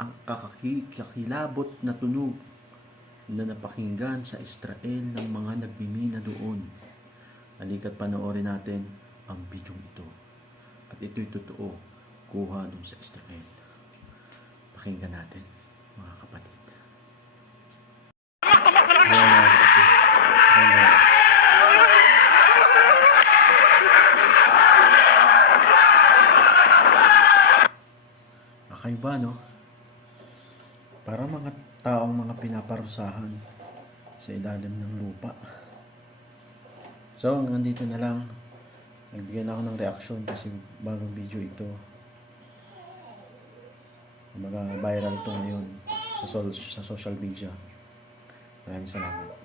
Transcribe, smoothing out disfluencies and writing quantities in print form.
ang kakilabot na tunog na napakinggan sa Israel ng mga nagmimina doon. Halika't panoorin natin ang bidyong ito. At ito'y totoo, kuha doon sa Israel. Pakinggan natin, mga kapatid. Kakaiba, no? Para mga taong mga pinaparusahan sa ilalim ng lupa. So, hanggang dito na lang. Nagbigyan ako ng reaksyon kasi bagong video ito. Mga viral to ngayon sa social media. Maraming salamat.